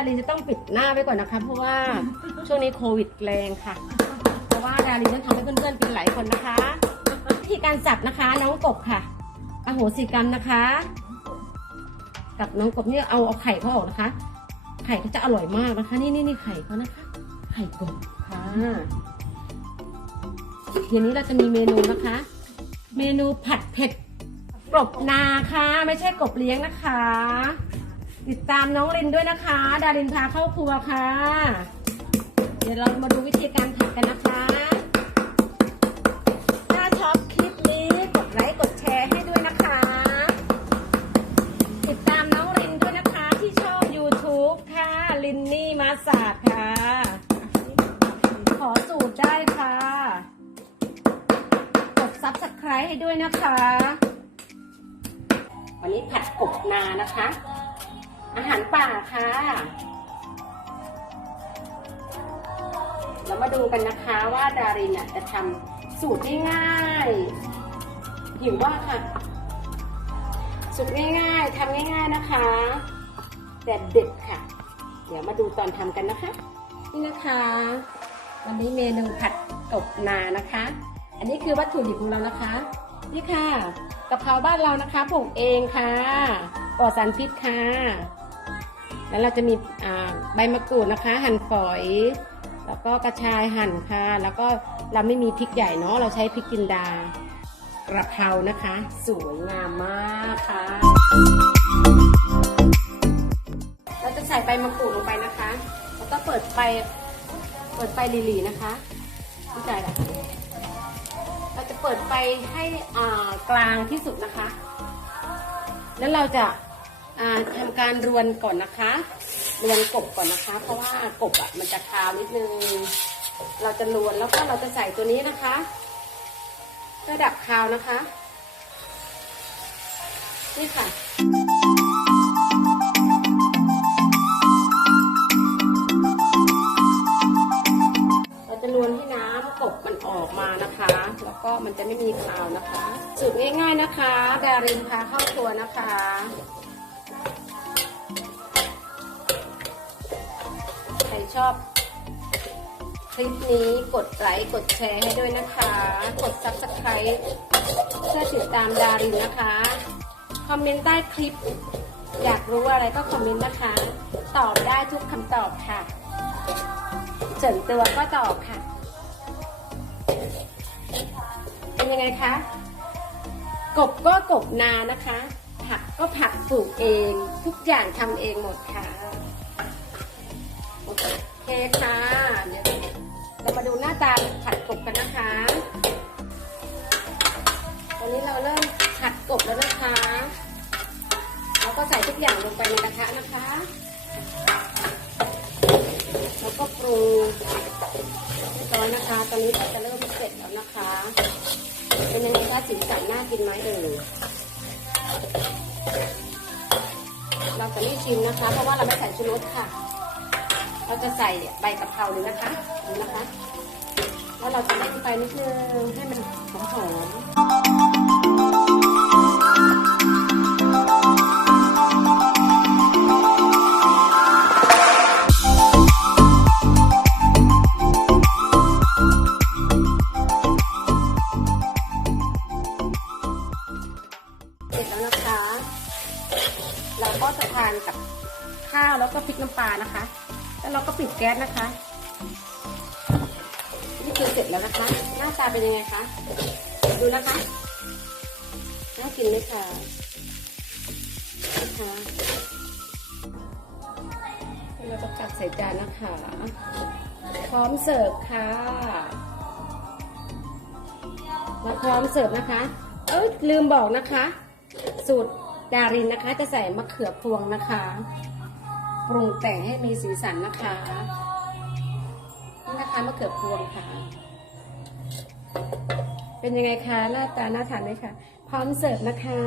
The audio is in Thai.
ช่วงนี้ดารินจะต้องปิดหน้าไว้ก่อนนะคะ เพราะว่าช่วงนี้โควิดแรงค่ะ เพราะว่าดารินต้องทำให้เพื่อนๆกินหลายคนนะคะวิธีการจับนะคะ น้องกบค่ะอโหสิกรรมนะคะ กับน้องกบเนี่ยเอาเอาไข่เขาออกนะคะ ไข่เขาจะอร่อยมากนะคะ นี่นี่นี่ไข่เขานะคะ ไข่กบค่ะเดี๋ยวนี้เราจะมีเมนูนะคะ เมนูผัดเผ็ดกบนาค่ะ ไม่ใช่กบเลี้ยงนะคะ ติดตามน้องลินด้วยนะคะ ดารินพาเข้าครัวค่ะ เดี๋ยวเรามาดูวิธีการผัดกันนะคะ ถ้าชอบคลิปนี้กดไลค์กดแชร์ให้ด้วยนะคะ ติดตามน้องลินด้วยนะคะที่ช่อง YouTube ค่ะ ลินนี่มาศาสตร์ค่ะ ขอสูตรได้ค่ะ กด Subscribe ให้ด้วยนะคะ วันนี้ผัดกบนานะคะ อาหารป่าค่ะ เรามาดูกันนะคะว่าดารินจะทำสูตรง่ายๆหิวว่าค่ะ สูตรง่ายๆทำง่ายๆนะคะ แต่เด็ดค่ะ เดี๋ยวมาดูตอนทำกันนะคะ นี่นะคะ วันนี้เมนูผัดกบนานะคะ อันนี้คือวัตถุดิบของเรานะคะ นี่ค่ะกะเพราบ้านเรานะคะผงเองค่ะปลอดสารพิษค่ะ แล้วเราจะมีใบมะกรูดนะคะ หั่นฝอย แล้วก็กระชายหั่นค่ะ แล้วก็เราไม่มีพริกใหญ่เนาะเราใช้พริกจินดากระเพรานะคะ สวยงามมากค่ะ เราจะใส่ใบมะกรูดลงไปนะคะ แล้วก็เปิดไฟเปิดไฟหลีๆนะคะเข้าใจละเราจะเปิดไฟให้อ่ากลางที่สุดนะคะ แล้วเราจะ ทำการรวนก่อนนะคะ รวนกบก่อนนะคะ เพราะว่ากบอะมันจะคาวนิดนึง เราจะรวนแล้วก็เราจะใส่ตัวนี้นะคะเพื่อดับคาวนะคะ นี่ค่ะเราจะรวนให้น้ำกบมันออกมานะคะ แล้วก็มันจะไม่มีคาวนะคะ สูตรง่ายๆนะคะ ดารินพาเข้าครัวนะคะ ชอบคลิปนี้กดไลค์กดแชร์ให้ด้วยนะคะ กด subscribe เพื่อติดตามดารินนะคะ คอมเมนต์ใต้คลิป อยากรู้อะไรก็คอมเมนต์นะคะ ตอบได้ทุกคำตอบค่ะส่วนตัวก็ตอบค่ะ เป็นยังไงคะ กบก็กบนานะคะ ผักก็ผักปลูกเอง ทุกอย่างทำเองหมดค่ะ เคค่ะ เดี๋ยวเรามาดูหน้าตาผัดกบกันนะคะ ตอนนี้เราเริ่มผัดกบแล้วนะคะแล้วก็ใส่ทุกอย่างลงไปในกระทะนะคะ แล้วก็ปรุงเรียบร้อยนะคะ ตอนนี้เราจะเริ่มเสร็จแล้วนะคะ เป็นยังไงคะสีสันน่ากินไหมเอ่ยเราจะไม่ชิมนะคะ เพราะว่าเราไม่ใส่ชูรสค่ะ เราจะใส่ใบกะเพราเลยนะคะนี่นะคะ แล้วเราจะเล่นไปนิดนึงให้มันหอมๆเสร็จแล้วนะคะ เราก็จะทานกับข้าวแล้วก็พริกน้ำปลานะคะ แล้วเราก็ปิดแก๊สนะคะ นี่คือเสร็จแล้วนะคะ หน้าตาเป็นยังไงคะ ดูนะคะน่ากินไหมคะนะคะเราจะตักใส่จานนะคะ พร้อมเสิร์ฟค่ะแล้วพร้อมเสิร์ฟนะคะ เอ้ยลืมบอกนะคะ สูตรดารินนะคะจะใส่มะเขือพวงนะคะ ปรุงแต่งให้มีสีสันนะคะนี่นะคะมะเขือพวงค่ะ เป็นยังไงคะหน้าตาน่าทานไหมคะพร้อมเสิร์ฟนะคะ